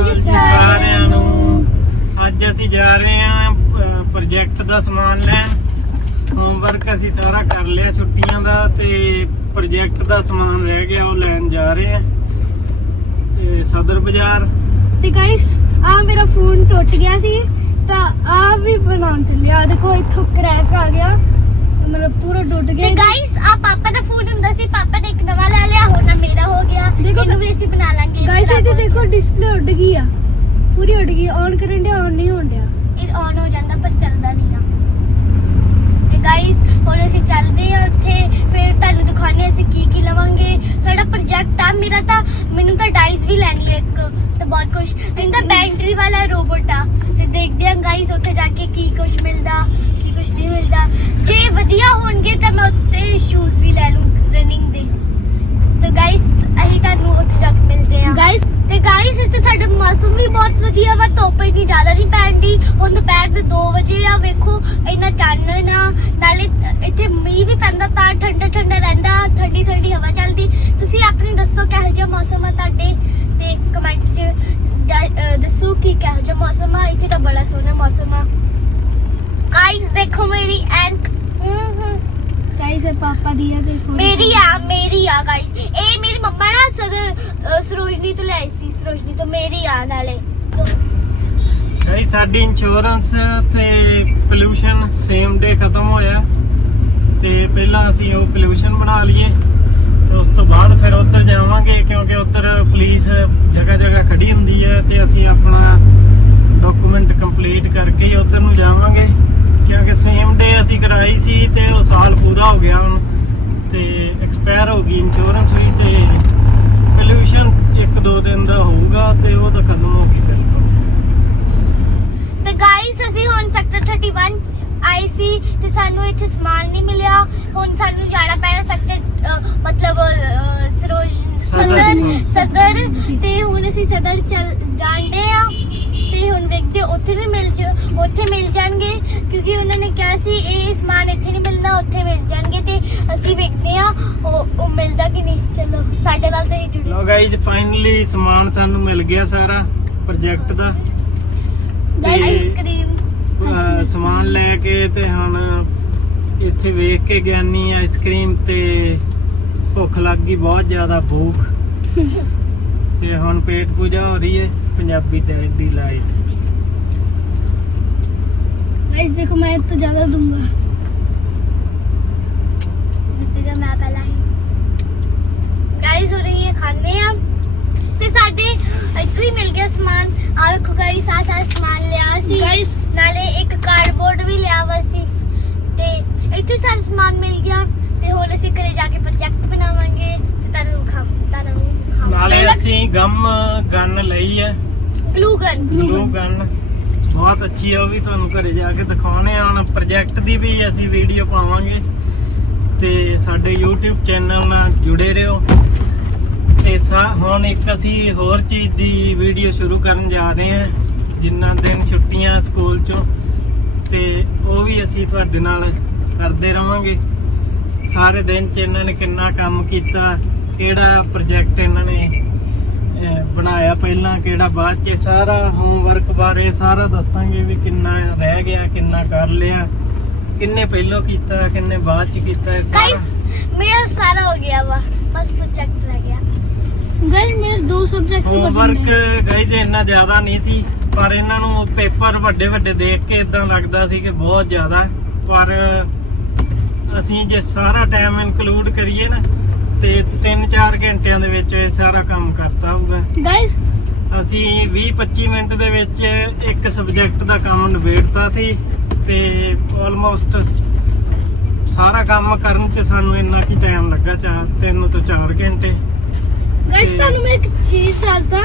ਅਕਾਲ ਜੀ ਸਾਰਿਆਂ ਨੂੰ। ਅੱਜ ਅਸੀਂ ਜਾ ਰਹੇ ਹਾਂ ਪ੍ਰੋਜੈਕਟ ਦਾ ਸਮਾਨ ਲੈਣ। ਹੋਮਵਰਕ ਅਸੀਂ ਸਾਰਾ ਕਰ ਲਿਆ ਛੁੱਟੀਆਂ ਦਾ ਤੇ ਪ੍ਰੋਜੈਕਟ ਦਾ ਸਮਾਨ ਰਹਿ ਗਿਆ ਉਹ ਲੈਣ ਜਾ ਰਹੇ ਹਾਂ। ਤੇ ਸਦਰ ਬਾਜ਼ਾਰ। ਤੇ ਗਾਇਸ ਆ ਮੇਰਾ ਫੋਨ ਟੁੱਟ ਗਿਆ ਸੀ ਤਾਂ ਆ ਵੀ ਬਣਾਉਣ ਚੱਲਿਆ ਦੇਖੋ ਇੱਥੋਂ ਕ੍ਰੈਕ ਆ ਗਿਆ। ਮਤਲਬ ਪੂਰਾ ਟੁੱਟ ਗਿਆ। ਤੇ ਗਾਇਸ ਆ ਪਾਪਾ ਦਾ ਫੋਨ ਹੁੰਦਾ ਸੀ ਪਾਪਾ ਨੇ ਇੱਕ ਨਵਾਂ ਲੈ ਲਿਆ ਹੁਣ ਮੇਰਾ ਹੋ ਗਿਆ। ਦੇਖੋ ਇਹਨੂੰ ਵੀ ਅਸੀਂ ਬਣਾ ਲਾਂਗੇ ਗਾਇਸ ਇਹਦੀ ਦੇਖੋ ਡਿਸਪਲੇ ਉੱਡ ਗਈ ਆ। ਪੂਰੀ ਉੱਡ ਗਈ ਔਨ ਕਰਨ ਦੇ ਔਨ ਨਹੀਂ ਹੋਣ ਡਿਆ। ਇਹ ਆਨ ਹੋ ਜਾਂਦਾ ਪਰ ਚੱਲਦਾ ਨਹੀਂ ਆ। ਤੇ ਗਾਇਸ ਹੁਣ ਅਸੀਂ ਚੱਲਦੇ ਹਾਂ ਉੱਥੇ ਫਿਰ ਤੁਹਾਨੂੰ ਦਿਖਾਉਂਦੇ ਹਾਂ ਅਸੀਂ ਕੀ ਕੀ ਲਵਾਂਗੇ। ਸਾਡਾ ਪ੍ਰੋਜੈਕਟ ਆ ਮੇਰਾ ਤਾਂ ਮੈਨੂੰ ਤਾਂ ਡਾਈਸ ਵੀ ਲੈਣੀ ਹੈ ਇੱਕ ਤੇ ਬਹੁਤ ਕੁਝ ਇਹਦਾ ਬੈਟਰੀ ਵਾਲਾ ਰੋਬੋਟ ਆ। ਤੇ ਦੇਖਦੇ ਹਾਂ ਗਾਇਸ ਉੱਥੇ ਜਾ ਕੇ ਕੀ ਕੁਝ ਮਿਲਦਾ। ਕੁਝ ਨਹੀਂ ਮਿਲਦਾ। ਜੇ ਵਧੀਆ ਹੋਣਗੇ ਤਾਂ ਮੈਂ ਉੱਤੇ ਸ਼ੂਜ਼ ਵੀ ਲੈ ਲੂੰ ਰਨਿੰਗ ਦੇ। ਤੇ ਗਾਇਸ ਅਸੀਂ ਤੁਹਾਨੂੰ ਉੱਥੇ ਜਾ ਕੇ ਮਿਲਦੇ ਹਾਂ। ਗਾਇਸ ਤੇ ਗਾਇਸ ਇੱਥੇ ਸਾਡਾ ਮੌਸਮ ਵੀ ਬਹੁਤ ਵਧੀਆ ਵਾ। ਧੁੱਪ ਇੰਨੀ ਜ਼ਿਆਦਾ ਨਹੀਂ ਪੈਂਦੀ ਹੁਣ ਦੁਪਹਿਰ ਦੇ 2 ਵਜੇ ਆ ਵੇਖੋ ਇੰਨਾ ਚਾਨਣ ਆ ਨਾਲੇ ਇੱਥੇ ਮੀਂਹ ਵੀ ਪੈਂਦਾ ਤਾਂ ਠੰਡਾ ਠੰਡਾ ਰਹਿੰਦਾ ਠੰਡੀ ਠੰਡੀ ਹਵਾ ਚੱਲਦੀ। ਤੁਸੀਂ ਆਪਣੇ ਦੱਸੋ ਕਿਹੋ ਜਿਹਾ ਮੌਸਮ ਆ ਤੁਹਾਡੇ? ਤੇ ਕਮੈਂਟ 'ਚ ਦੱਸੋ ਕਿ ਕਿਹੋ ਜਿਹਾ ਮੌਸਮ ਆ ਇੱਥੇ ਤਾਂ ਬੜਾ ਸੋਹਣਾ ਮੌਸਮ ਆ ਗਾਇਸ ਦੇਖੋ ਮੇਰੀ ਐਂਕ ਗਾਇਸ ਇਹ ਪਾਪਾ ਦੀ ਆ ਦੇਖੋ। ਮੇਰੀ ਆ ਮੇਰੀ ਆ ਗਾਇਸ ਇਹ ਮੇਰੀ ਮੰਮਾ ਨਾ ਅਹ ਸਰੋਜਨੀ ਤੋਂ ਲਿਆਈ ਸੀ ਸਰੋਜਨੀ ਤੋਂ ਮੇਰੀ ਆ ਨਾਲੇ। ਗਾਈ ਸਾਡੀ ਇੰਸ਼ੋਰੈਂਸ ਤੇ ਪੋਲੂਸ਼ਨ ਸੇਮ ਡੇ ਖਤਮ ਹੋਇਆ। ਤੇ ਪਹਿਲਾਂ ਅਸੀਂ ਉਹ ਪੋਲੂਸ਼ਨ ਬਣਾ ਲਈਏ। ਤੇ ਉਸ ਤੋਂ ਬਾਅਦ ਫਿਰ ਉੱਧਰ ਜਾਵਾਂਗੇ ਕਿਉਂਕਿ ਉੱਧਰ ਪੁਲਿਸ ਜਗ੍ਹਾ ਜਗ੍ਹਾ ਖੜੀ ਹੁੰਦੀ ਹੈ ਤੇ ਅਸੀਂ ਆਪਣਾ ਡਾਕੂਮੈਂਟ ਕੰਪਲੀਟ ਕਰਕੇ ਹੀ ਉੱਧਰ ਨੂੰ ਜਾਵਾਂਗੇ। ਕਿਉਂਕਿ ਸੇਮ ਡੇ ਅਸੀਂ ਕਰਾਈ ਸੀ ਤੇ ਉਹ ਸਾਲ ਪੂਰਾ ਹੋ ਗਿਆ ਹੁਣ ਤੇ ਐਕਸਪਾਇਰ ਹੋ ਗਈ ਇੰਸ਼ੋਰੈਂਸ ਵੀ ਤੇ ਪੋਲੂਸ਼ਨ ਇੱਕ ਦੋ ਦਿਨ ਦਾ ਹੋਊਗਾ ਤੇ ਉਹ ਤਾਂ ਖਤਮ ਹੋ ਗਈ ਬਿਲਕੁਲ ਤੇ ਗਾਇਸ ਅਸੀਂ ਹੁਣ ਸੈਕਟਰ 31 ਆਈ ਸੀ ਤੇ ਸਾਨੂੰ ਇੱਥੇ ਸਮਾਨ ਨਹੀਂ ਮਿਲਿਆ। ਹੁਣ ਸਾਨੂੰ ਜਾਣਾ ਪੈਣਾ ਸੈਕਟਰ ਮਤਲਬ ਸਰੋਜ ਸਦਰ। ਸਦਰ ਸਦਰ ਤੇ ਹੁਣ ਅਸੀਂ ਸਦਰ ਚੱਲ ਜਾਂਦੇ ਆ। ਤੇ ਹੁਣ ਵੇਖਦੇ ਉੱਥੇ ਵੀ ਮਿਲ ਜਾ ਉੱਥੇ ਮਿਲ ਜਾਣਗੇ। ਕਿਉਂਕਿ ਉਹਨਾਂ ਨੇ ਕਿਹਾ ਸੀ ਇਹ ਸਮਾਨ ਇੱਥੇ ਨਹੀਂ ਮਿਲਣਾ ਉੱਥੇ ਮਿਲ ਜਾਣਗੇ ਤੇ ਅਸੀਂ ਵੇਖਦੇ ਆ ਉਹ ਉਹ ਮਿਲਦਾ ਕਿ ਨਹੀਂ। ਚਲੋ ਸਾਡੇ ਨਾਲ ਤੇ ਜੁੜੋ ਲੋ ਗਾਈਜ਼ ਫਾਈਨਲੀ ਸਮਾਨ ਸਾਨੂੰ ਮਿਲ ਗਿਆ ਸਾਰਾ ਪ੍ਰੋਜੈਕਟ ਦਾ। ਆਈਸਕ੍ਰੀਮ ਸਮਾਨ ਲੈ ਕੇ ਤੇ ਹੁਣ ਇੱਥੇ ਵੇਖ ਕੇ ਗਿਆਨੀ ਆਈਸਕ੍ਰੀਮ ਤੇ ਭੁੱਖ ਲੱਗ ਗਈ ਬਹੁਤ ਜ਼ਿਆਦਾ ਭੂਖ। ਤੇ ਹੁਣ ਪੇਟ ਪੂਜਾ ਹੋ ਰਹੀ ਹੈ। ਪੰਜਾਬੀ ਡਾਈਟ ਦੀ ਲਾਈਟ ਗਾਇਸ ਦੇਖੋ ਮੈਂ ਇਹ ਤੋਂ ਜ਼ਿਆਦਾ ਦੂੰਗਾ। ਦਿੱਤੀਗਾ ਮੈਂ ਪਹਿਲਾਂ ਹੀ। ਗਾਇਸ ਹੋ ਰਹੀ ਹੈ ਖਾਣੇ ਆ। ਤੇ ਸਾਡੇ ਇੱਥੋਂ ਹੀ ਮਿਲ ਗਿਆ ਸਮਾਨ। ਆ ਵੇਖੋ ਗਾਇਸ ਆ ਸਾਰਾ ਸਮਾਨ ਲਿਆ ਸੀ। Guys, ਨਾਲੇ ਇੱਕ ਕਾਰਡਬੋਰਡ ਵੀ ਲਿਆ ਵਾ ਸੀ। ਤੇ ਇੱਥੋਂ ਹੀ ਸਾਰਾ ਸਮਾਨ ਮਿਲ ਗਿਆ। ਤੇ ਹੁਣ ਅਸੀਂ ਘਰੇ ਜਾ ਕੇ ਪ੍ਰੋਜੈਕਟ ਬਣਾਵਾਂਗੇ। ਤੇ ਤੁਹਾਨੂੰ ਖਾ ਤੁਹਾਨੂੰ ਨਾਲੇ ਅਸੀਂ ਗਮ ਗਨ ਲਈ ਹੈ ਗਲੂ ਗਨ ਗਲੂ ਗਨ ਬਹੁਤ ਅੱਛੀ ਆ ਉਹ ਵੀ ਤੁਹਾਨੂੰ ਘਰੇ ਜਾ ਕੇ ਦਿਖਾਉਣੇ ਆ। ਹੁਣ ਪ੍ਰੋਜੈਕਟ ਦੀ ਵੀ ਅਸੀਂ ਵੀਡੀਓ ਪਾਵਾਂਗੇ। ਤੇ ਸਾਡੇ YouTube ਚੈਨਲ ਨਾਲ ਜੁੜੇ ਰਹੋ। ਤੇ ਸਾ, ਹੁਣ ਇੱਕ ਅਸੀਂ ਹੋਰ ਚੀਜ਼ ਦੀ ਵੀਡੀਓ ਸ਼ੁਰੂ ਕਰਨ ਜਾ ਰਹੇ ਹਾਂ ਜਿੰਨਾ ਦਿਨ ਛੁੱਟੀਆਂ ਸਕੂਲ ਚੋਂ। ਤੇ ਉਹ ਵੀ ਅਸੀਂ ਤੁਹਾਡੇ ਨਾਲ ਕਰਦੇ ਰਵਾਂਗੇ। ਸਾਰੇ ਦਿਨ ਚ ਇਹਨਾਂ ਨੇ ਕਿੰਨਾ ਕੰਮ ਕੀਤਾ, ਕਿਹੜਾ ਪ੍ਰੋਜੈਕਟ ਇਹਨਾਂ ਨੇ ਬਣਾਇਆ ਪਹਿਲਾਂ ਕਿਹੜਾ ਬਾਅਦ ਚ ਸਾਰਾ ਹੋਮਵਰਕ ਬਾਰੇ ਸਾਰਾ ਦੱਸਾਂਗੇ ਵੀ ਕਿੰਨਾ ਰਹਿ ਗਿਆ ਕਿੰਨਾ ਕਰ ਲਿਆ ਕਿੰਨੇ ਪਹਿਲਾਂ ਕੀਤਾ ਕਿੰਨੇ ਬਾਅਦ ਚ ਕੀਤਾ ਗਾਇਸ ਮੇਰਾ ਸਾਰਾ ਹੋ ਗਿਆ ਵਾ ਬਸ ਪ੍ਰੋਜੈਕਟ ਰਹਿ ਗਿਆ। ਗਾਇਸ ਮੇਰੇ ਦੋ ਸਬਜੈਕਟ ਹੋਮਵਰਕ ਤੇ ਇੰਨਾ ਜ਼ਿਆਦਾ ਨਹੀਂ ਸੀ ਪਰ ਇਹਨਾਂ ਨੂੰ ਪੇਪਰ ਵੱਡੇ ਵੱਡੇ ਦੇਖ ਕੇ ਇਦਾਂ ਲੱਗਦਾ ਸੀ ਕਿ ਬਹੁਤ ਜ਼ਿਆਦਾ ਪਰ ਅਸੀਂ ਜੇ ਸਾਰਾ ਟਾਈਮ ਇਨਕਲੂਡ ਕਰੀਏ ਨਾ ਤੇ 3-4 ਘੰਟਿਆਂ ਦੇ ਵਿੱਚ ਇਹ ਸਾਰਾ ਕੰਮ ਕਰਤਾ ਹੋਊਗਾ। ਗਾਇਸ ਅਸੀਂ 20-25 ਮਿੰਟ ਦੇ ਵਿੱਚ ਇੱਕ ਸਬਜੈਕਟ ਦਾ ਕੰਮ ਨਿਬੇੜਤਾ ਸੀ ਤੇ ਆਲਮੋਸਟ ਸਾਰਾ ਕੰਮ ਕਰਨ ਚ ਸਾਨੂੰ ਇੰਨਾ ਕੀ ਟਾਈਮ ਲੱਗਾ ਚਾ 3 ਤੋਂ 4 ਘੰਟੇ। ਗਾਇਸ ਤੁਹਾਨੂੰ ਮੈਂ ਇੱਕ ਚੀਜ਼ ਦੱਸਦਾ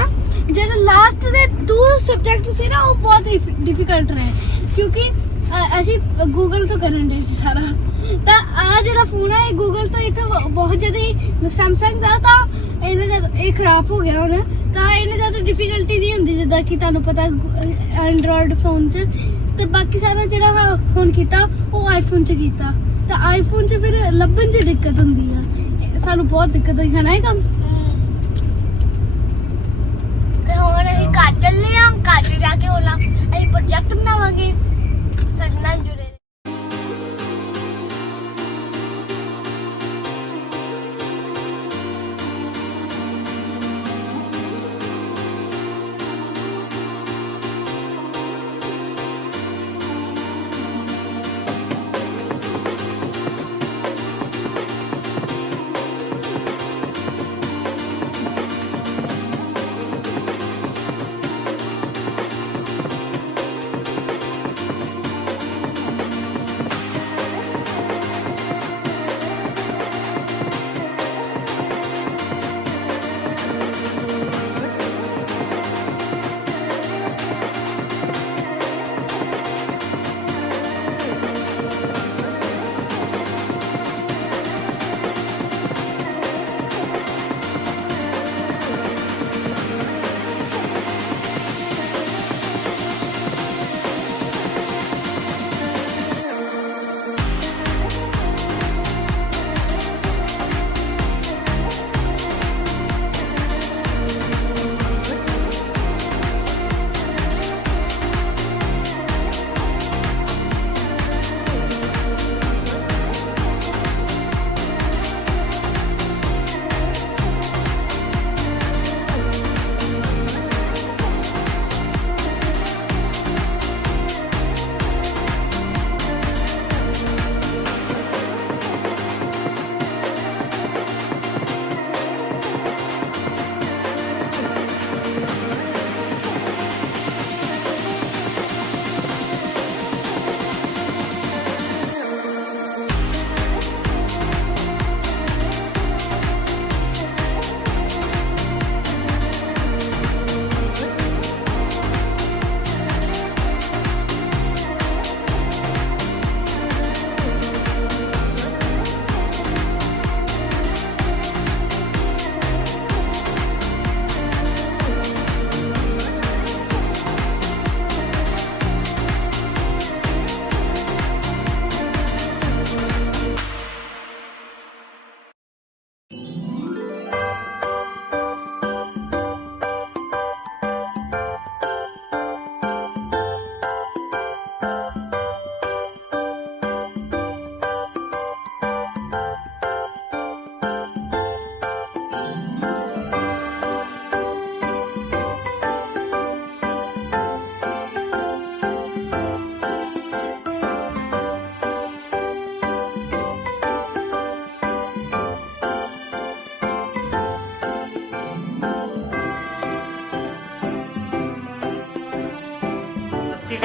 ਜਿਹੜਾ ਲਾਸਟ ਦੇ ਦੋ ਸਬਜੈਕਟ ਸੀ ਨਾ ਉਹ ਬਹੁਤ ਡਿਫਿਕਲਟ ਰਹੇ। ਕਿਉਂਕਿ ਅਸੀਂ ਗੂਗਲ ਤੋਂ ਕਰਨ ਦੇ ਸੀ ਸਾਰਾ। ਤਾਂ ਆ ਜਿਹੜਾ ਫੋਨ ਹੈ ਇਹ ਗੂਗਲ ਤੋਂ ਇੱਥੇ ਬਹੁਤ ਜ਼ਿਆਦਾ ਸੈਮਸੰਗ ਦਾ, ਤਾਂ ਇਹਨੇ ਜਦ ਇਹ ਖਰਾਬ ਹੋ ਗਿਆ ਹੁਣ, ਤਾਂ ਇਹਨੇ ਜ਼ਿਆਦਾ ਡਿਫਿਕਲਟੀ ਨਹੀਂ ਹੁੰਦੀ, ਜਿੱਦਾਂ ਕਿ ਤੁਹਾਨੂੰ ਪਤਾ ਐਂਡਰੋਇਡ ਫੋਨ 'ਚ, ਤੇ ਬਾਕੀ ਸਾਰਾ ਜਿਹੜਾ ਫੋਨ ਕੀਤਾ, ਉਹ ਆਈਫੋਨ 'ਚ ਕੀਤਾ। ਤਾਂ ਆਈਫੋਨ 'ਚ ਫਿਰ ਲੱਭਣ 'ਚ ਦਿੱਕਤ ਹੁੰਦੀ ਆ। ਇਹ ਸਾਨੂੰ ਬਹੁਤ ਦਿੱਕਤ ਹੋਈ ਹੈ ਇਹ ਕੰਮ? ਹੁਣ ਅਸੀਂ ਘਰ ਚੱਲੇ ਪ੍ਰੋਜੈਕਟ ਬਣਾਵਾਂਗੇ। ਸਾਡੇ ਨਾਲ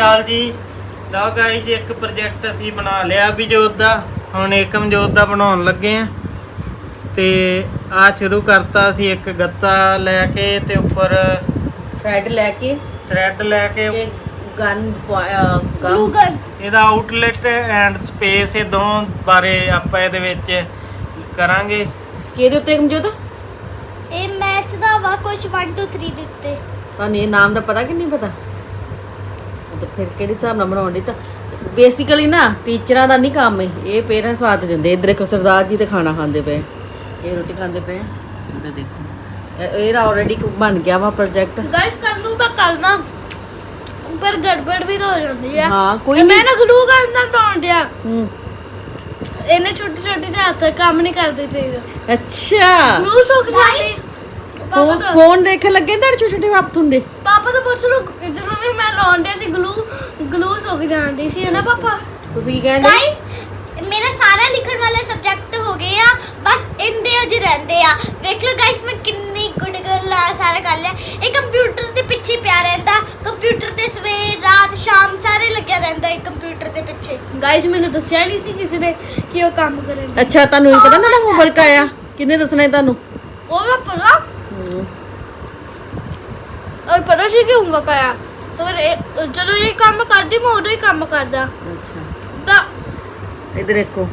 ਅਕਾਲ ਜੀ। ਲਓ ਗਾਈਜ਼ ਇੱਕ ਪ੍ਰੋਜੈਕਟ ਅਸੀਂ ਬਣਾ ਲਿਆ ਅਭਿਜੋਤ ਦਾ। ਹੁਣ ਏਕਮਜੋਤ ਦਾ ਬਣਾਉਣ ਲੱਗੇ ਆ। ਤੇ ਆ ਸ਼ੁਰੂ ਕਰਤਾ ਅਸੀਂ ਇੱਕ ਗੱਤਾ ਲੈ ਕੇ ਤੇ ਉੱਪਰ ਥ੍ਰੈਡ ਲੈ ਕੇ। ਥ੍ਰੈਡ ਲੈ ਕੇ। ਗਨ ਗੂਗਲ ਇਹਦਾ ਆਊਟਲੈਟ ਐਂਡ ਸਪੇਸ ਇਹ ਦੋ ਬਾਰੇ ਆਪਾਂ ਇਹਦੇ ਵਿੱਚ ਕਰਾਂਗੇ। ਕਿਹਦੇ ਉੱਤੇ ਕਮਜੋਤ ਇਹ ਮੈਥ ਦਾ ਵਾ ਕੁਝ 1 2 3 ਦੇ ਉੱਤੇ। ਤੁਹਾਨੂੰ ਇਹ ਨਾਮ ਦਾ ਪਤਾ ਕਿ ਨਹੀਂ ਪਤਾ? ਤਾਂ ਫਿਰ ਕਿਹੜੇ ਹਿਸਾਬ ਨਾਲ ਬਣਾਉਣ ਦੀ ਤਾਂ ਬੇਸਿਕਲੀ ਨਾ ਟੀਚਰਾਂ ਦਾ ਨਹੀਂ ਕੰਮ ਇਹ। ਇਹ ਪੇਰੈਂਟਸ ਵਾਸਤੇ ਦਿੰਦੇ। ਇਧਰ ਇੱਕ ਸਰਦਾਰ ਜੀ ਤੇ ਖਾਣਾ ਖਾਂਦੇ ਪਏ। ਇਹ ਰੋਟੀ ਖਾਂਦੇ ਪਏ ਇੱਧਰ ਦੇਖੋ। ਇਹ- ਇਹਦਾ ਆਲਰੇਡੀ ਬਣ ਗਿਆ ਵਾ ਪ੍ਰੋਜੈਕਟ ਗਾਇਸ ਕਰ ਨੂੰ ਮੈਂ ਕੱਲ ਨਾ ਪਰ ਗੜਬੜ ਵੀ ਤਾਂ ਹੋ ਜਾਂਦੀ ਹੈ ਹਾਂ ਕੋਈ ਮੈਂ ਨਾ ਗਲੂ ਗਨ ਨਾਲ ਪਾਉਣ ਡਿਆ। ਹੂੰ। ਇਹਨੇ ਛੋਟੀ ਛੋਟੀ ਜਿਹੇ ਹੱਥ ਕੰਮ ਨਹੀਂ ਕਰਦੇ ਤੇ। ਅੱਛਾ। ਗਲੂ ਸੁੱਕ ਜਾਂਦੀ। ਪਾਪਾ ਫੋਨ ਤੋਂ ਫੋਨ ਦੇਖਣ ਲੱਗੇ ਤਾਂ ਛੋਟੇ ਛੋਟੇ ਹੱਥ ਹੁੰਦੇ? ਪਾਪਾ ਤੋਂ ਪੁੱਛ ਲੋ ਜਦੋਂ ਵੀ ਮੈਂ ਡਿਆ ਸੀ ਗਲੂ ਗਲੂ ਸੁੱਕ ਜਾਂਦੀ ਸੀ ਹੈ ਨਾ ਪਾਪਾ? ਤੁਸੀਂ ਕੀ ਕਹਿੰਦੇ? ਗਾਇਸ ਮੇਰਾ ਸਾਰਾ ਲਿਖਣ ਵਾਲੇ ਸਬਜੈਕਟ ਹੋ ਗਏ ਆ ਬਸ ਇੰਦੇ ਅਜ ਰਹਿੰਦੇ ਆ। ਵੇਖ ਲਓ ਗਾਇਸ ਮੈਂ ਕਿੰਨੀ ਗੁੱਡ ਗੱਲ ਆ ਸਾਰਾ ਕਰ ਲਿਆ। ਇਹ ਕੰਪਿਊਟਰ ਦੇ ਪਿੱਛੇ ਪਿਆ ਰਹਿੰਦਾ ਕੰਪਿਊਟਰ ਤੇ ਸਵੇਰ ਰਾਤ ਸ਼ਾਮ ਸਾਰੇ ਲੱਗਿਆ ਰਹਿੰਦਾ ਇਹ ਕੰਪਿਊਟਰ ਦੇ ਪਿੱਛੇ। ਗਾਇਸ ਮੈਨੂੰ ਦੱਸਿਆ ਨਹੀਂ ਸੀ ਕਿਸੇ ਨੇ ਕਿ ਉਹ ਕੰਮ ਕਰਨ। ਅੱਛਾ ਤੁਹਾਨੂੰ ਪਤਾ ਨਾ ਹੋਮਵਰਕ ਆਇਆ? ਕਿੰਨੇ ਦੱਸਣਾ ਹੈ ਤੁਹਾਨੂੰ? ਉਹ ਮੈਂ ਪਤਾ। ਹੂੰ। ਉਹ ਪਤਾ ਸੀ ਕਿ ਹੋਮਵਰਕ ਆਇਆ? ਪਰ ਇਹ- ਜਦੋਂ ਇਹ ਕੰਮ ਕਰਦੀ ਮੈਂ ਉਦੋਂ ਹੀ ਕੰਮ ਕਰਦਾ। ਅੱਛਾ। ਤਾਂ ਇਧਰ ਦੇਖੋ।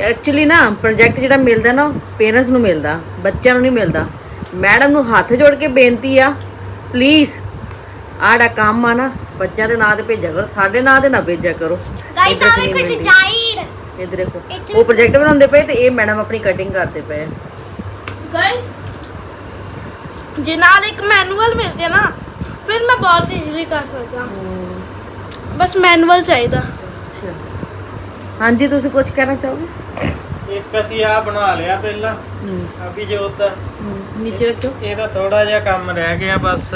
ਐਕਚੁਅਲੀ ਨਾ ਪ੍ਰੋਜੈਕਟ ਜਿਹੜਾ ਮਿਲਦਾ ਨਾ ਪੇਰੈਂਟਸ ਨੂੰ ਮਿਲਦਾ ਬੱਚਿਆਂ ਨੂੰ ਨਹੀਂ ਮਿਲਦਾ। ਮੈਡਮ ਨੂੰ ਹੱਥ ਜੋੜ ਕੇ ਬੇਨਤੀ ਆ ਪਲੀਜ਼ ਆੜਾ ਕੰਮ ਆ ਨਾ ਬੱਚਿਆਂ ਦੇ ਨਾਂ ਤੇ ਭੇਜਿਆ ਕਰੋ ਸਾਡੇ ਨਾਂ ਤੇ ਨਾ ਭੇਜਿਆ ਕਰੋ। ਗਾਇਸ ਇੱਧਰ ਆ ਕਿੰਨੀ ਮਿਲਦੀ। ਡਿਜ਼ਾਈਨ ਇਧਰ ਦੇਖੋ। ਇੱਥੇ- ਉਹ ਪ੍ਰੋਜੈਕਟ ਬਣਾਉਂਦੇ ਪਏ ਤੇ ਇਹ ਮੈਡਮ ਆਪਣੀ ਕਟਿੰਗ ਕਰਦੇ ਪਏ। ਆ। ਗਾਇਸ ਜੇ ਨਾਲ ਇੱਕ ਮੈਨੂਅਲ ਮਿਲ ਜੇ ਨਾ ਫਿਰ ਮੈਂ ਬਹੁਤ ਈਜ਼ੀਲੀ ਕਰ ਸਕਦਾ ਬਸ ਮੈਨੂਅਲ ਚਾਹੀਦਾ। ਹਾਂਜੀ ਤੁਸੀਂ ਕੁਝ ਕਹਿਣਾ ਚਾਹੋਗੇ? ਇੱਕ ਅਸੀਂ ਆ ਬਣਾ ਲਿਆ ਪਹਿਲਾਂ ਹੂੰ। ਅਭੀ ਜੋਤ ਨੀਚੇ ਰੱਖਿਓ ਇਹਦਾ ਥੋੜਾ ਜਿਹਾ ਕੰਮ ਰਹਿ ਗਿਆ ਬਸ।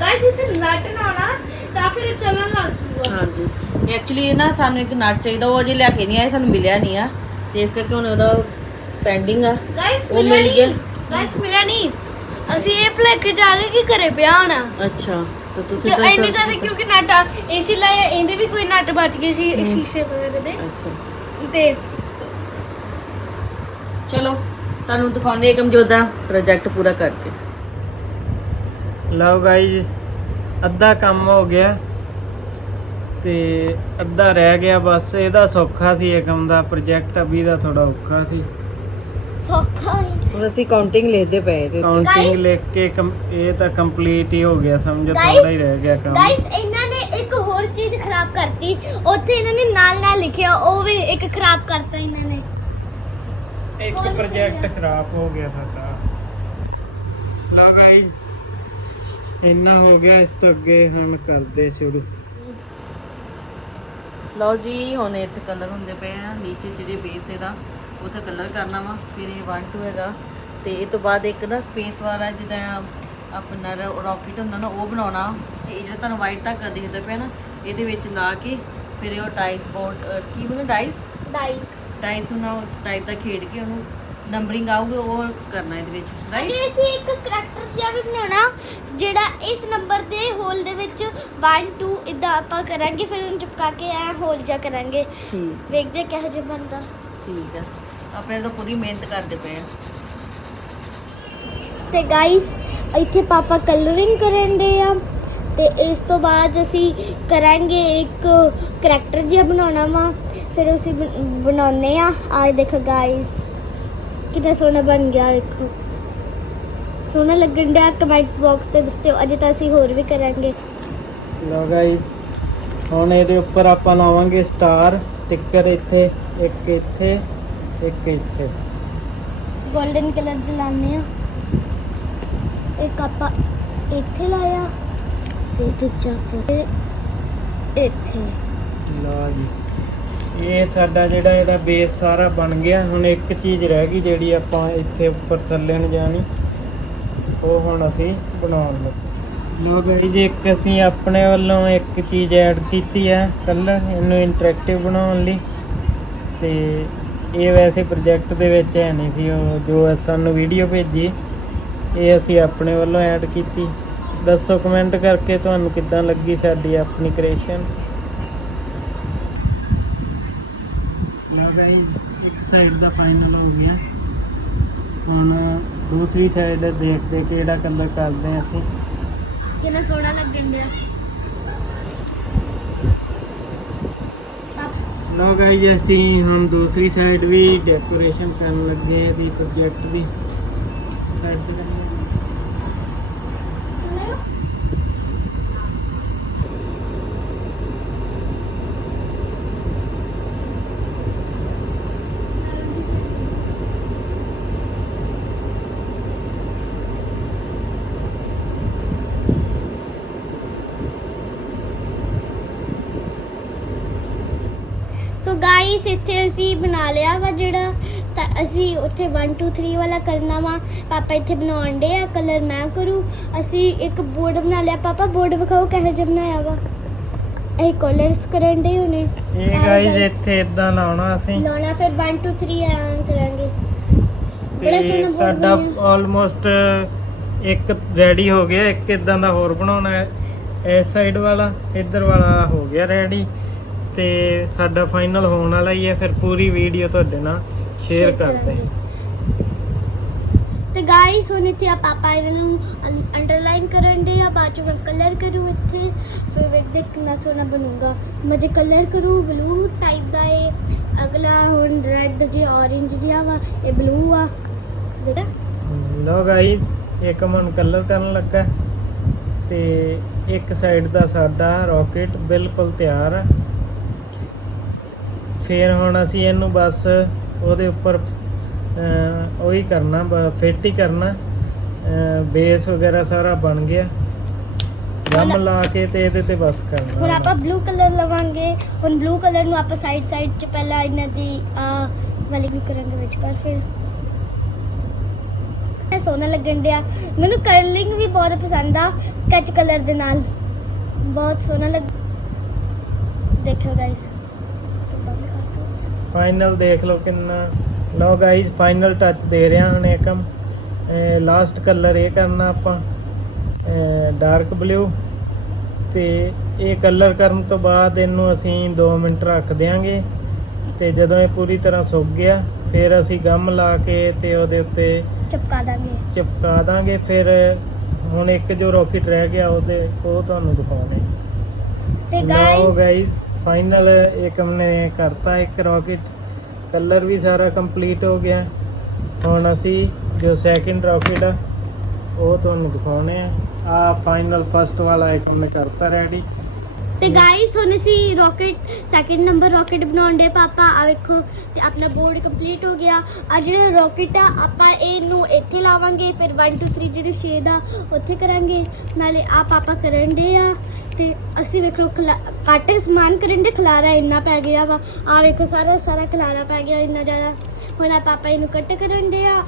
ਗਾਇਸ ਇੱਥੇ ਨਟ ਨਾ ਆਉਣਾ ਤਾਂ ਫਿਰ ਇਹ ਚੱਲਣ ਲੱਗ ਜੂਗਾ। ਹਾਂਜੀ। ਐਕਚੁਅਲੀ ਇਹ ਨਾ ਸਾਨੂੰ ਇੱਕ ਨਟ ਚਾਹੀਦਾ ਉਹ ਅਜੇ ਲਿਆ ਕੇ ਨਹੀਂ ਆਏ ਸਾਨੂੰ ਮਿਲਿਆ ਨਹੀਂ ਆ। ਤੇ ਇਸ ਕਰਕੇ ਹੁਣ ਉਹਦਾ ਪੈਂਡਿੰਗ ਆ। ਗਾਇਸ ਉਹ ਮਿਲਿਆ ਮਿਲ ਗਿਆ। ਨਹੀਂ। ਗਾਇਸ ਮਿਲਿਆ ਨਹੀਂ। ਅਸੀਂ ਇਹ ਭਲੇਖੇ ਜਾ ਕੇ ਕੀ ਕਰੇ ਪਿਆ ਹੋਣਾ। ਅੱਛਾ ਤਾਂ ਤੁਸੀਂ ਤਾਂ ਇੰਨੀ ਜ਼ਿਆਦਾ ਕਿਉਂਕਿ ਨਟ ਏਸੀ ਲਾਇਆ ਇਹਦੇ ਵੀ ਕੋਈ ਨਟ ਬਚ ਗਏ ਸੀ। ਸ਼ੀਸ਼ੇ ਵਗੈਰਾ ਦੇ। ਅੱਛਾ। ਤੇ ਚਲੋ ਤੁਹਾਨੂੰ ਦਿਖਾਉਂਦੇ ਇੱਕ ਮਜੋਦਾ ਪ੍ਰੋਜੈਕਟ ਪੂਰਾ ਕਰਕੇ। ਲਓ ਗਾਈਜ਼ ਅੱਧਾ ਕੰਮ ਹੋ ਗਿਆ ਤੇ ਅੱਧਾ ਰਹਿ ਗਿਆ ਬਸ ਇਹਦਾ ਸੌਖਾ ਸੀ ਏਕਮ ਦਾ ਪ੍ਰੋਜੈਕਟ ਅਭੀ ਦਾ ਥੋੜਾ ਔਖਾ ਸੀ। ਸੌਖਾ ਹੈ। ਹੁਣ ਅਸੀਂ ਕਾਊਂਟਿੰਗ ਲਿਖਦੇ ਪਏ ਤੇ ਕਾਊਂਟਿੰਗ Guys- ਲਿਖ ਕੇ ਕਮ- ਇਹ ਤਾਂ ਕੰਪਲੀਟ ਹੀ ਹੋ ਗਿਆ ਸਮਝੋ ਥੋੜਾ ਹੀ ਰਹਿ ਗਿਆ ਕੰਮ। ਗਾਇਸ ਇਹਨਾਂ ਨੇ ਇੱਕ ਹੋਰ ਚੀਜ਼ ਖਰਾਬ ਕਰਤੀ। ਉੱਥੇ ਇਹਨਾਂ ਨੇ ਨਾਲ ਨਾਲ ਲਿਖਿਆ ਉਹ ਵੀ ਇੱਕ ਖਰਾਬ ਕਰਤਾ ਇਹਨਾਂ ਨੇ। ਇੱਕ ਹੋਰ ਸਹੀ ਪ੍ਰੋਜੈਕਟ ਆ। ਖਰਾਬ ਹੋ ਗਿਆ ਸਾਡਾ। ਲਓ ਗਾਈਜ਼ ਇੰਨਾ ਹੋ ਗਿਆ ਇਸ ਤੋਂ ਅੱਗੇ ਹੁਣ ਕਰਦੇ ਸ਼ੁਰੂ। ਲਓ ਜੀ ਹੁਣ ਇੱਥੇ ਕਲਰ ਹੁੰਦੇ ਪਏ ਆ ਨੀਚੇ ਜਿਹੜੇ ਬੇਸ ਇਹਦਾ। ਉੱਥੇ ਕਲਰ ਕਰਨਾ ਵਾ ਫਿਰ ਇਹ 1 2 ਹੈਗਾ। ਤੇ ਇਹ ਤੋਂ ਬਾਅਦ ਇੱਕ ਨਾ ਸਪੇਸ ਵਾਲਾ ਜਿੱਦਾਂ ਆਪਣਾ ਰਾਕਟ ਹੁੰਦਾ ਨਾ ਉਹ ਬਣਾਉਣਾ। ਤੇ ਇਹ ਜਿਹੜਾ ਤੁਹਾਨੂੰ ਵਾਈਟ ਧਾਗਾ ਦਿਖਦਾ ਪਿਆ ਨਾ ਇਹਦੇ ਵਿੱਚ ਲਾ ਕੇ ਫਿਰ ਇਹ ਟਾਈਪ ਬੋਰਡ ਕੀ ਬਣਾ ਡਾਈਸ ਡਾਈਸ ਡਾਈਸ ਨਾਲ ਟਾਈਪ ਦਾ ਖੇਡ ਕੇ ਉਹਨੂੰ ਨੰਬਰਿੰਗ ਆਊਗਾ ਉਹ ਕਰਨਾ ਇਹਦੇ ਵਿੱਚ ਰਾਈਟ ਅਸੀਂ ਇੱਕ ਕਰੈਕਟਰ ਜਿਹਾ ਵੀ ਬਣਾਉਣਾ ਜਿਹੜਾ ਇਸ ਨੰਬਰ ਦੇ ਹੋਲ ਦੇ ਵਿੱਚ 1 2 ਇਦਾਂ ਆਪਾਂ ਕਰਾਂਗੇ ਫਿਰ ਉਹਨੂੰ ਚਿਪਕਾ ਕੇ ਐ ਹੋਲ ਜਿਹਾ ਕਰਾਂਗੇ। ਠੀਕ। ਵੇਖਦੇ ਹਾਂ ਕਿਹੋ ਜਿਹਾ ਬਣਦਾ। ਠੀਕ ਆ। ਆਪਣੇ ਤਾਂ ਪੂਰੀ ਮਿਹਨਤ ਕਰਦੇ ਪਏ ਆ। ਤੇ ਗਾਇਸ ਇੱਥੇ ਪਾਪਾ ਕਲਰਿੰਗ ਕਰਨ ਦੇ ਆ। ਤੇ ਇਸ ਤੋਂ ਬਾਅਦ ਅਸੀਂ ਕਰਾਂਗੇ ਇੱਕ ਕਰੈਕਟਰ ਜਿਹਾ ਬਣਾਉਣਾ ਵਾ। ਫਿਰ ਅਸੀਂ ਬਣ- ਬਣਾਉਂਦੇ ਆ। ਆ ਦੇਖੋ ਗਾਇਸ ਕਿੰਨਾ ਸੋਹਣਾ ਬਣ ਗਿਆ ਵੇਖੋ। ਸੋਹਣਾ ਲੱਗਣ ਡਿਆ। ਕਮੈਂਟ ਬਾਕਸ ਤੇ ਦੱਸਿਓ ਅਜੇ ਤਾਂ ਅਸੀਂ ਹੋਰ ਵੀ ਕਰਾਂਗੇ। ਲਓ ਗਾਈਜ਼ ਹੁਣ ਇਹਦੇ ਉੱਪਰ ਆਪਾਂ ਲਾਵਾਂਗੇ ਸਟਾਰ ਸਟicker ਇੱਥੇ ਇੱਕ ਇੱਥੇ। ਇੱਕ ਇੱਥੇ। 골ਡਨ ਕਲਰ ਦੇ ਲਾਣੇ ਆ। ਇੱਕ ਆਪਾਂ ਇੱਥੇ ਲਾਇਆ ਤੇ ਦੂਜਾ ਆਪਾਂ ਇੱਥੇ। ਲਓ ਜੀ। ਇਹ ਸਾਡਾ ਜਿਹੜਾ ਇਹਦਾ ਬੇਸ ਸਾਰਾ ਬਣ ਗਿਆ। ਹੁਣ ਇੱਕ ਚੀਜ਼ ਰਹਿ ਗਈ ਜਿਹੜੀ ਆਪਾਂ ਇੱਥੇ ਉੱਪਰ ਥੱਲੇ ਨੂੰ ਜਾਣੀ। ਉਹ ਹੁਣ ਅਸੀਂ ਬਣਾਉਣ ਲੱਗੇ। ਲਓ ਗਾਈਜ਼ ਇੱਕ ਅਸੀਂ ਆਪਣੇ ਵੱਲੋਂ ਇੱਕ ਚੀਜ਼ ਐਡ ਕੀਤੀ ਹੈ ਕਲਰ ਇਹਨੂੰ ਇੰਟਰੈਕਟਿਵ ਬਣਾਉਣ ਲਈ। ਤੇ ਇਹ ਵੈਸੇ ਪ੍ਰੋਜੈਕਟ ਦੇ ਵਿੱਚ ਹੈ ਨਹੀਂ ਸੀ ਉਹ ਜੋ ਸਾਨੂੰ ਵੀਡੀਓ ਭੇਜੀ ਇਹ ਅਸੀਂ ਆਪਣੇ ਵੱਲੋਂ ਐਡ ਕੀਤੀ। ਦੱਸੋ ਕਮੈਂਟ ਕਰਕੇ ਤੁਹਾਨੂੰ ਕਿੱਦਾਂ ਲੱਗੀ ਸਾਡੀ ਆਪਣੀ ਕ੍ਰੀਏਸ਼ਨ ਲਓ ਗਾਈਜ਼ ਇੱਕ ਸਾਈਡ ਦਾ ਫਾਈਨਲ ਹੋ ਗਿਆ। ਹੁਣ ਦੂਸਰੀ ਸਾਈਡ ਦੇਖਦੇ ਕਿਹੜਾ ਕਲਰ ਕਰਦੇ ਅਸੀਂ। ਕਿੰਨਾ ਸੋਹਣਾ ਲੱਗਣ ਡਿਆ। ਲਓ ਗਾਈਜ਼ ਅਸੀਂ ਹੁਣ ਦੂਸਰੀ ਸਾਈਡ ਵੀ ਡੈਕੋਰੇਸ਼ਨ ਕਰਨ ਲੱਗੇ ਹਾਂ ਦੀ ਪ੍ਰੋਜੈਕਟ ਦੀ। ਸਾਈਡ ਤੇ ਕਰੀਏ। ਸੋ ਗਾਇਸ ਇੱਥੇ ਅਸੀਂ ਬਣਾ ਲਿਆ ਵਾ ਜਿਹੜਾ ਤਾਂ ਅਸੀਂ ਉੱਥੇ 1 2 3 ਵਾਲਾ ਕਰਨਾ ਵਾ। ਪਾਪਾ ਇੱਥੇ ਬਣਾਉਣ ਦੇ ਆ ਕਲਰ ਮੈਂ ਕਰੂ। ਅਸੀਂ ਇੱਕ ਬੋਰਡ ਬਣਾ ਲਿਆ। ਪਾਪਾ ਬੋਰਡ ਵਿਖਾਓ ਕਿਹੋ ਜਿਹਾ ਬਣਾਇਆ ਵਾ। ਇਹ ਕਲਰਸ ਕਰਨ ਦੇ ਹੁਣੇ। ਇਹ guys ਇੱਥੇ ਇਦਾਂ ਲਾਉਣਾ ਅਸੀਂ। ਲਾਉਣਾ ਫਿਰ 1 2 3 ਐਂ ਕਰਾਂਗੇ। ਬੜਾ ਤੇ ਸੋਹਣਾ board ਸਾਡਾ ਬਣਿਆ। ਆਲਮੋਸਟ ਇੱਕ ਰੈਡੀ ਹੋ ਗਿਆ। ਇੱਕ ਇਦਾਂ ਦਾ ਹੋਰ ਬਣਾਉਣਾ ਹੈ। ਇਸ ਸਾਈਡ ਵਾਲਾ ਇੱਧਰ ਵਾਲਾ ਹੋ ਗਿਆ ਰੈਡੀ ਤੇ ਸਾਡਾ ਫਾਈਨਲ ਹੋਣ ਵਾਲਾ ਹੀ ਹੈ ਫਿਰ ਪੂਰੀ ਵੀਡੀਓ ਤੁਹਾਡੇ ਨਾਲ ਸ਼ੇਅਰ ਕਰਦੇ ਹਾਂ। ਤੇ ਗਾਇਸ ਹੁਣ ਇੱਥੇ ਆ ਪਾਪਾ ਇਹਨਾਂ ਨੂੰ ਅੰਡਰਲਾਈਨ ਕਰਨ ਦੇ ਆ ਬਾਅਦ ਚ ਮੈਂ ਕਲਰ ਕਰੂ ਇੱਥੇ। ਫਿਰ ਵੇਖਦੇ ਕਿੰਨਾ ਸੋਹਣਾ ਬਣੂਗਾ। ਮੈਂ ਜੇ ਕਲਰ ਕਰੂ ਬਲੂ ਟਾਈਪ ਦਾ ਏ ਅਗਲਾ ਹੁਣ ਰੈੱਡ ਜੇ orange ਜਿਹਾ ਵਾ ਇਹ ਬਲੂ ਆ। ਦੇਖਾ ਲੋ ਗਾਈਜ਼ ਇੱਕ ਮਨ ਕਲਰ ਕਰਨ ਲੱਗਾ। ਤੇ ਇੱਕ ਸਾਈਡ ਦਾ ਸਾਡਾ ਰਾਕਟ ਬਿਲਕੁਲ ਤਿਆਰ ਹੈ ਫਿਰ ਹੁਣ ਅਸੀਂ ਇਹਨੂੰ ਬਸ ਉਹਦੇ ਉੱਪਰ ਉਹੀ ਕਰਨਾ ਫਿੱਟ ਹੀ ਕਰਨਾ ਬੇਸ ਵਗੈਰਾ ਸਾਰਾ ਬਣ ਗਿਆ। ਗਮ ਲਾ ਕੇ ਤੇ ਇਹਦੇ ਤੇ ਬਸ ਕਰਨਾ। ਹੁਣ ਆਪਾਂ ਬਲੂ ਕਲਰ ਲਵਾਂਗੇ। ਹੁਣ ਬਲੂ ਕਲਰ ਨੂੰ ਆਪਾਂ ਸਾਈਡ ਸਾਈਡ ਚ ਪਹਿਲਾਂ ਇਹਨਾਂ ਦੀ ਵਾਲੀ ਨੂੰ ਕਰਾਂਗੇ ਵਿੱਚ ਕਰ ਫਿਰ। ਇਹ ਸੋਹਣਾ ਲੱਗਣ ਡਿਆ। ਮੈਨੂੰ ਕਰਲਿੰਗ ਵੀ ਬਹੁਤ ਪਸੰਦ ਆ ਸਕੈਚ ਕਲਰ ਦੇ ਨਾਲ। ਬਹੁਤ ਸੋਹਣਾ ਲੱਗ ਦੇਖਿਓ ਗਾਇਸ ਫਾਈਨਲ ਦੇਖ ਲਓ ਕਿੰਨਾ। ਲਓ ਗਾਈਜ਼ ਫਾਈਨਲ ਟੱਚ ਦੇ ਰਿਹਾ ਹੁਣ ਏਕਮ ਲਾਸਟ ਕਲਰ ਇਹ ਕਰਨਾ ਆਪਾਂ। ਡਾਰਕ ਬਲੂ ਤੇ ਇਹ ਕਲਰ ਕਰਨ ਤੋਂ ਬਾਅਦ ਇਹਨੂੰ ਅਸੀਂ 2 ਮਿੰਟ ਰੱਖ ਦਿਆਂਗੇ। ਤੇ ਜਦੋਂ ਇਹ ਪੂਰੀ ਤਰ੍ਹਾਂ ਸੁੱਕ ਗਿਆ ਫਿਰ ਅਸੀਂ ਗਮ ਲਾ ਕੇ ਤੇ ਉਹਦੇ ਉੱਤੇ ਚਪਕਾ ਦਾਂਗੇ। ਚਿਪਕਾ ਦਾਂਗੇ। ਫਿਰ ਹੁਣ ਇੱਕ ਜੋ ਰੌਕਟ ਰਹਿ ਗਿਆ ਉਹਦੇ ਉਹ ਤੁਹਾਨੂੰ ਦਿਖਾਉਣੇ। ਤੇ ਗਾਇਸ ਗਾਈਜ਼ ਫਾਈਨਲ ਏਕਮ ਨੇ ਕਰਤਾ, ਇੱਕ ਰੌਕਟ ਕਲਰ ਵੀ ਸਾਰਾ ਕੰਪਲੀਟ ਹੋ ਗਿਆ। ਹੁਣ ਅਸੀਂ ਜੋ ਸੈਕਿੰਡ ਰੌਕਟ ਆ, ਉਹ ਤੁਹਾਨੂੰ ਦਿਖਾਉਣੇ ਆ। ਆ ਫਾਈਨਲ ਫਸਟ ਵਾਲਾ ਇੱਕ ਨੇ ਕਰਤਾ ਰੈਡੀ ਤੇ ਗਾਇਸ ਹੁਣ ਅਸੀਂ ਰਾਕਟ ਸੈਕਿੰਡ ਨੰਬਰ ਰਾਕਟ ਬਣਾਉਣ ਦੇ ਪਾਪਾ ਆ ਵੇਖੋ ਤੇ ਆਪਣਾ ਬੋਰਡ ਕੰਪਲੀਟ ਹੋ ਗਿਆ। ਆ ਜਿਹੜਾ ਰਾਕਟ ਆ, ਆਪਾਂ ਇਹਨੂੰ ਇੱਥੇ ਲਾਵਾਂਗੇ, ਫਿਰ 1 2 3 ਜਿਹੜੀ ਛੇਦ ਆ, ਉੱਥੇ ਕਰਾਂਗੇ। ਨਾਲੇ ਆ ਪਾਪਾ ਕਰਨ ਦੇ ਆ, ਤੇ ਅਸੀਂ ਵੇਖੋ, ਖਲਾ- ਕੱਟ ਸਮਾਨ ਕਰਨ ਦੇ ਖਲਾਰਾ ਇੰਨਾ ਪੈ ਗਿਆ ਵਾ। ਆ ਵੇਖੋ ਸਾਰਾ ਸਾਰਾ ਖਲਾਰਾ ਪੈ ਗਿਆ, ਇੰਨਾ ਜ਼ਿਆਦਾ। ਹੁਣ ਆ, ਪਾਪਾ ਇਹਨੂੰ ਕੱਟ ਕਰਨ ਦੇ ਆ।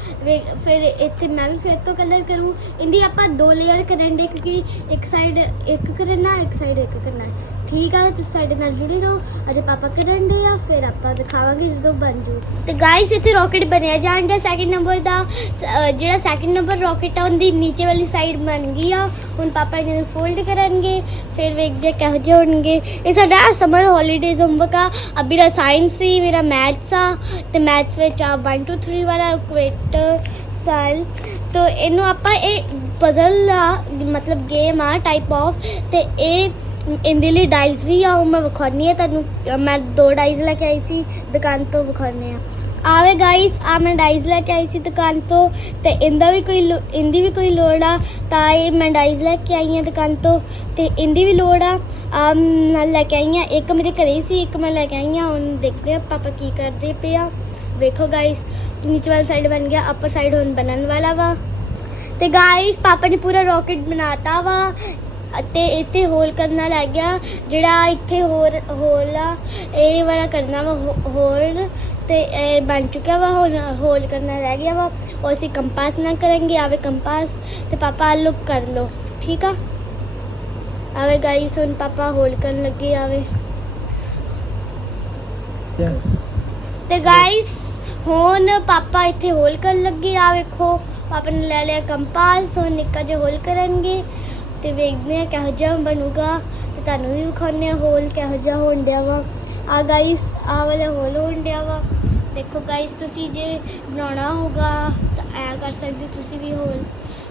ਫਿਰ ਇੱਥੇ ਮੈਂ ਵੀ ਫਿਰ ਤੋਂ ਕਲਰ ਕਰੂੰ। ਇੰਦੀ ਆਪਾਂ ਦੋ ਲੇਅਰ ਕਰਨ ਦੇ, ਕਿਉਂਕਿ ਇੱਕ ਸਾਈਡ ਇੱਕ ਕਰਨਾ, ਇੱਕ ਸਾਈਡ ਇੱਕ ਕਰਨਾ। ਠੀਕ ਆ, ਤੁਸੀਂ ਸਾਡੇ ਨਾਲ ਜੁੜੇ ਰਹੋ। ਅਜੇ ਪਾਪਾ ਕਰਨ ਦੇ ਆ, ਫਿਰ ਆਪਾਂ ਦਿਖਾਵਾਂਗੇ ਜਦੋਂ ਬਣ ਜੂ। ਤੇ ਗਾਇਸ ਇੱਥੇ ਰਾਕਟ ਬਣਿਆ ਜਾਣ ਡਿਆ ਸੈਕਿੰਡ ਨੰਬਰ ਦਾ। ਸ- ਜਿਹੜਾ ਸੈਕਿੰਡ ਨੰਬਰ ਰਾਕਟ ਆ, ਉਹਦੀ ਨੀਚੇ ਵਾਲੀ ਸਾਈਡ ਬਣ ਗਈ ਆ। ਹੁਣ ਪਾਪਾ ਇਹਨਾਂ ਨੂੰ ਫੋਲਡ ਕਰਨਗੇ, ਫਿਰ ਵੇਖਦੇ ਕਿਹੋ ਜਿਹੇ ਹੋਣਗੇ। ਇਹ ਸਾਡਾ ਸਮਰ ਹੌਲੀਡੇਜ਼ ਹੋਮਵਰਕ ਆ। ਅਬ ਮੇਰਾ ਸਾਇੰਸ ਸੀ, ਮੇਰਾ ਮੈਥਸ ਆ। ਤੇ ਮੈਥਸ ਵਿੱਚ ਆ 1 2 3 ਵਾਲਾ ਇਕੁਏਟਰ ਸਾਲ ਤੋਂ ਇਹਨੂੰ ਆਪਾਂ ਇਹ ਪਜ਼ਲ ਆ, ਮਤਲਬ ਗੇਮ ਆ ਟਾਈਪ ਆਫ ਤੇ ਇਹ ਇਹਦੇ ਲਈ ਡਾਈਜ਼ ਵੀ ਆ, ਉਹ ਮੈਂ ਵਿਖਾਉਣੀ ਆ ਤੁਹਾਨੂੰ। ਮੈਂ ਦੋ ਡਾਈਜ਼ ਲੈ ਕੇ ਆਈ ਸੀ, ਦੁਕਾਨ ਤੋਂ ਵਿਖਾਉਣੇ ਆ ਆਵੇ ਗਾਈਸ ਆ ਮੈਂ ਡਾਈਜ਼ ਲੈ ਕੇ ਆਈ ਸੀ ਦੁਕਾਨ ਤੋਂ, ਤੇ ਇਹਦਾ ਵੀ ਕੋਈ ਲੋ- ਇਹਦੀ ਵੀ ਕੋਈ ਲੋੜ ਆ, ਤਾਂ ਇਹ ਮੈਂ ਡਾਈਜ਼ ਲੈ ਕੇ ਆਈ ਹਾਂ ਦੁਕਾਨ ਤੋਂ, ਤੇ ਇਹਦੀ ਵੀ ਲੋੜ ਆ। ਆ ਮੈਂ ਲੈ ਕੇ ਆਈ ਹਾਂ, ਇੱਕ ਮੇਰੇ ਘਰੇ ਹੀ ਸੀ, ਇੱਕ ਮੈਂ ਲੈ ਕੇ ਆਈ ਹਾਂ, ਹੁਣ ਦੇਖਦੇ ਆ ਪਾਪਾ ਕੀ ਕਰਦੇ ਪਏ ਆ ਵੇਖੋ ਗਾਈਸ ਨੀਚੇ ਵਾਲਾ ਸਾਈਡ ਬਣ ਗਿਆ ਅਪਰ ਸਾਈਡ ਹੁਣ ਬਣਨ ਵਾਲਾ ਵਾ। ਤੇ ਗਾਇਸ ਪਾਪਾ ਨੇ ਪੂਰਾ ਰਾਕਟ ਬਣਾਤਾ ਵਾ ਅਤੇ ਇੱਥੇ ਹੋਲ ਕਰਨਾ ਲੱਗ ਗਿਆ। ਜਿਹੜਾ ਇੱਥੇ ਹੋਰ, ਹੋਲ ਆ, ਇਹ ਵਾਲਾ ਕਰਨਾ ਵਾ ਹੋਲ ਤੇ ਇਹ ਬਣ ਚੁੱਕਿਆ ਵਾ ਹੁਣ ਹੋਲ ਕਰਨਾ ਰਹਿ ਗਿਆ ਵਾ। ਉਹ ਅਸੀਂ ਕੰਪਾਸ ਨਾਲ ਕਰਾਂਗੇ, ਆਵੇ ਕੰਪਾਸ ਤੇ ਪਾਪਾ ਲੁੱਕ ਕਰ ਲੋ ਠੀਕ ਆ? ਆਵੇ ਗਾਇਸ ਹੁਣ ਪਾਪਾ ਹੋਲ ਕਰਨ ਲੱਗੇ ਆਵੇ। ਤੇ ਗਾਇਸ ਹੁਣ ਪਾਪਾ ਇੱਥੇ ਹੋਲ ਕਰਨ ਲੱਗੇ ਆ, ਵੇਖੋ। ਪਾਪਾ ਨੇ ਲੈ ਲਿਆ ਕੰਪਾਸ, ਹੁਣ ਨਿੱਕਾ ਜਿਹਾ ਹੋਲ ਕਰਨਗੇ। ਤੇ ਵੇਖਦੇ ਆ ਕਿਹੋ ਜਿਹਾ ਬਣੂਗਾ ਤੇ ਤੁਹਾਨੂੰ ਵੀ ਵਿਖਾਉਂਦੇ ਆ ਹੋਲ ਕਿਹੋ ਜਿਹਾ ਹੋਣ ਡਿਆ ਵਾ। ਆ ਗਾਇਸ ਆ ਵਾਲਾ ਹੋਲ ਹੋਣ ਡਿਆ ਵਾ। ਦੇਖੋ ਗਾਇਸ ਤੁਸੀਂ ਜੇ ਬਣਾਉਣਾ ਹੋਗਾ ਤਾਂ ਐ ਕਰ ਸਕਦੇ ਹੋ ਤੁਸੀਂ ਵੀ ਹੋਲ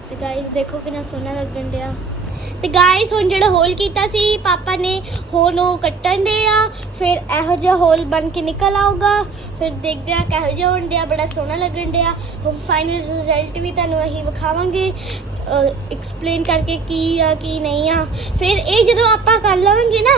ਤੇ ਗਾਇਸ ਦੇਖੋ ਕਿੰਨਾ ਸੋਹਣਾ ਲੱਗਣ ਡਿਆ। ਤੇ ਗਾਇਸ ਹੁਣ ਜਿਹੜਾ ਹੋਲ ਕੀਤਾ ਸੀ, ਪਾਪਾ ਨੇ, ਹੁਣ ਉਹ ਕੱਟਣ ਦੇ ਆ। ਫਿਰ ਇਹੋ ਜਿਹਾ ਹੋਲ ਬਣ ਕੇ ਨਿਕਲ ਆਊਗਾ। ਫਿਰ ਦੇਖਦੇ ਆ ਕਿਹੋ ਜਿਹਾ ਹੋਣ ਡਿਆ, ਬੜਾ ਸੋਹਣਾ ਲੱਗਣ ਡਿਆ। ਹੁਣ ਫਾਈਨਲ ਰਿਜ਼ਲਟ ਵੀ ਤੁਹਾਨੂੰ ਅਸੀਂ ਵਿਖਾਵਾਂਗੇ। ਐਕਸਪਲੇਨ ਕਰਕੇ ਕੀ ਆ, ਕੀ ਨਹੀਂ ਆ। ਫਿਰ ਇਹ ਜਦੋਂ ਆਪਾਂ ਕਰ ਲਵਾਂਗੇ ਨਾ,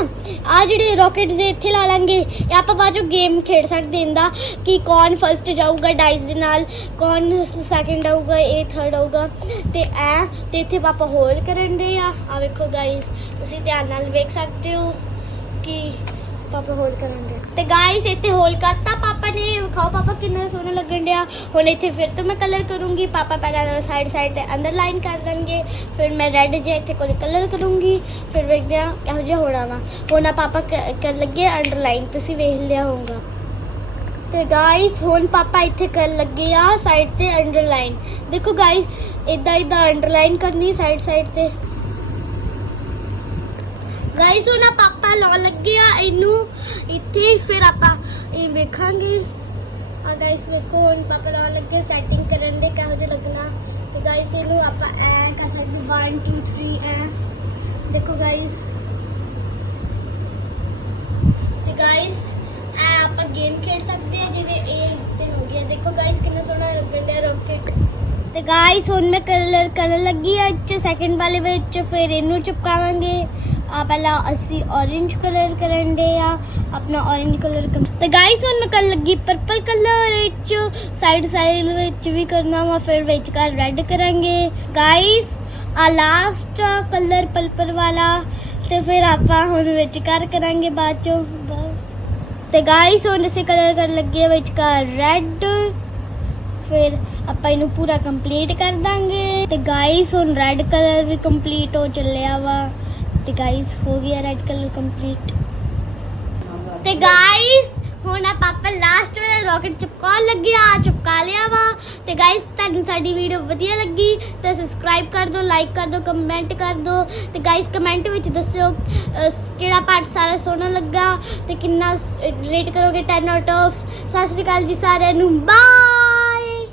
ਆ ਜਿਹੜੇ ਰਾਕਟਸ ਦੇ ਇੱਥੇ ਲਾ ਲਾਂਗੇ, ਇਹ ਆਪਾਂ ਬਾਅਦ ਚੋਂ ਗੇਮ ਖੇਡ ਸਕਦੇ ਇੰਦਾ ਕਿ ਕੌਣ ਫਰਸਟ ਜਾਊਗਾ ਡਾਈਸ ਦੇ ਨਾਲ, ਕੌਣ ਸੈਕਿੰਡ ਆਊਗਾ, ਇਹ ਥਰਡ ਆਊਗਾ। ਤੇ ਐ ਤੇ ਇੱਥੇ ਪਾਪਾ ਹੋਲ ਕਰਨ ਦੇ ਆ। ਆ ਵੇਖੋ ਗਾਇਸ ਤੁਸੀਂ ਧਿਆਨ ਨਾਲ ਵੇਖ ਸਕਦੇ ਹੋ ਕਿ ਪਾਪਾ ਹੋਲ ਕਰਨਗੇ ਤੇ ਗਾਇਸ ਇੱਥੇ ਹੋਲ ਕਰਤਾ ਪਾਪਾ ਨੇ। ਵਿਖਾਓ ਪਾਪਾ ਕਿੰਨਾ ਸੋਹਣਾ ਲੱਗਣ ਡਿਆ। ਹੁਣ ਇੱਥੇ ਫਿਰ ਤੋਂ ਮੈਂ ਕਲਰ ਕਰੂੰਗੀ। ਪਾਪਾ ਪਹਿਲਾਂ ਸਾਈਡ ਸਾਈਡ ਤੇ ਅੰਦਰ ਲਾਈਨ ਕਰ ਦੇਣਗੇ। ਫਿਰ ਮੈਂ ਰੈੱਡ ਜਿਹਾ ਇੱਥੇ ਕੋਲ ਕਲਰ ਕਰੂੰਗੀ। ਫਿਰ ਵੇਖਦੇ ਆ ਕਿਹੋ ਜਿਹਾ ਹੋਣਾ ਵਾ। ਹੁਣ ਆ ਪਾਪਾ ਕ- ਕਰਨ ਲੱਗੇ ਅੰਡਰਲਾਈਨ ਤੁਸੀਂ ਵੇਖ ਲਿਆ ਹੋਊਗਾ। ਤੇ ਗਾਇਸ ਹੁਣ ਪਾਪਾ ਇੱਥੇ ਕਰਨ ਲੱਗੇ ਆ ਸਾਈਡ ਤੇ ਅੰਡਰਲਾਈਨ ਦੇਖੋ ਗਾਇਸ ਇਦਾਂ ਇਦਾਂ ਅੰਡਰਲਾਈਨ ਕਰਨੀ ਸਾਈਡ ਸਾਈਡ ਤੇ। ਗਾਇਸ, ਹੁਣ ਪਾਪਾ ਲਾਉਣ ਲੱਗੇ ਆ ਇਹਨੂੰ। ਇੱਥੇ ਫਿਰ ਆਪਾਂ ਇਹ ਵੇਖਾਂਗੇ। ਆ ਗਾਇਸ, ਵੇਖੋ, ਹੁਣ ਪਾਪਾ ਲਾਉਣ ਲੱਗੇ ਸੈਟਿੰਗ ਕਰਨ ਦੇ ਕਿਹੋ ਜਿਹਾ ਲੱਗਣਾ। ਤੇ ਗਾਇਸ, ਇਹਨੂੰ ਆਪਾਂ ਐ ਕਰ ਸਕਦੇ 1 2 3 ਐ ਦੇਖੋ ਗਾਇਸ। ਤੇ ਗਾਇਸ ਐ ਆਪਾਂ ਗੇਮ ਖੇਡ ਸਕਦੇ ਆ ਜਿਵੇਂ ਇਹ ਤੇ ਹੋ ਗਿਆ। ਦੇਖੋ ਗਾਇਸ, ਕਿੰਨਾ ਸੋਹਣਾ ਲੱਗਣ ਡਿਆ ਰਾਕਟ ਤੇ ਗਾਇਸ, ਹੁਣ ਮੈਂ ਕਲਰ ਕਰਨ ਲੱਗੀ ਆ ਚ ਸੈਕਿੰਡ ਵਾਲੇ ਵਿੱਚ। ਫਿਰ ਇਹਨੂੰ ਚਿਪਕਾਵਾਂਗੇ। ਆ ਪਹਿਲਾਂ ਅਸੀਂ orange ਕਲਰ ਕਰਨ ਦੇ ਆ, ਆਪਣਾ orange ਕਲਰ ਤੇ ਗਾਇਸ ਹੁਣ ਮੈਂ ਕਰਨ ਲੱਗੀ ਪਰਪਲ ਕਲਰ ਵਿੱਚ ਸਾਈਡ ਸਾਈਡ ਵਿੱਚ ਵੀ ਕਰਨਾ ਵਾ, ਫਿਰ ਵਿੱਚ ਕਰ ਰੈੱਡ ਕਰਾਂਗੇ। ਗਾਇਸ ਆ ਲਾਸਟ ਕਲਰ ਪਲਪਰ ਵਾਲਾ, ਤੇ ਫਿਰ ਆਪਾਂ ਹੁਣ ਵਿੱਚ ਕਰ ਕਰਾਂਗੇ ਬਾਅਦ ਚੋਂ, ਬਸ। ਤੇ ਗਾਇਸ ਹੁਣ ਅਸੀਂ ਕਲਰ ਕਰਨ ਲੱਗੇ ਵਿੱਚ ਕਾ ਰੈੱਡ ਫਿਰ ਆਪਾਂ ਇਹਨੂੰ ਪੂਰਾ ਕੰਪਲੀਟ ਕਰ ਦਾਂਗੇ। ਤੇ ਗਾਇਸ ਹੁਣ ਰੈੱਡ ਕਲਰ ਵੀ ਕੰਪਲੀਟ ਹੋ ਚੱਲਿਆ ਵਾ। ਤੇ ਗਾਇਸ ਹੋ ਗਿਆ ਰੈੱਡ ਕਲਰ ਕੰਪਲੀਟ ਤੇ ਗਾਇਸ ਹੁਣ ਆ ਪਾਪਾ ਲਾਸਟ ਵਾਲਾ ਰਾਕਟ ਚਿਪਕਾਉਣ ਲੱਗਿਆ ਆ ਚਿਪਕਾ ਲਿਆ ਵਾ। ਤੇ ਗਾਇਸ ਤੁਹਾਨੂੰ ਸਾਡੀ ਵੀਡੀਓ ਵਧੀਆ ਲੱਗੀ, ਤਾਂ ਸਬਸਕ੍ਰਾਈਬ ਕਰ ਦਿਓ ਲਾਈਕ ਕਰ ਦਿਓ ਕਮੈਂਟ ਕਰ ਦਿਓ। ਤੇ ਗਾਇਸ ਕਮੈਂਟ ਵਿੱਚ ਦੱਸਿਓ ਕਿਹੜਾ ਪਾਰਟ ਸਾਰਾ ਸੋਹਣਾ ਲੱਗਾ ਤੇ ਕਿੰਨਾ ਰੇਟ ਕਰੋਗੇ 10 ਆਊਟ ਆਫ ਸਤਿ ਸ਼੍ਰੀ ਅਕਾਲ ਜੀ ਸਾਰਿਆਂ ਨੂੰ ਬਾਏ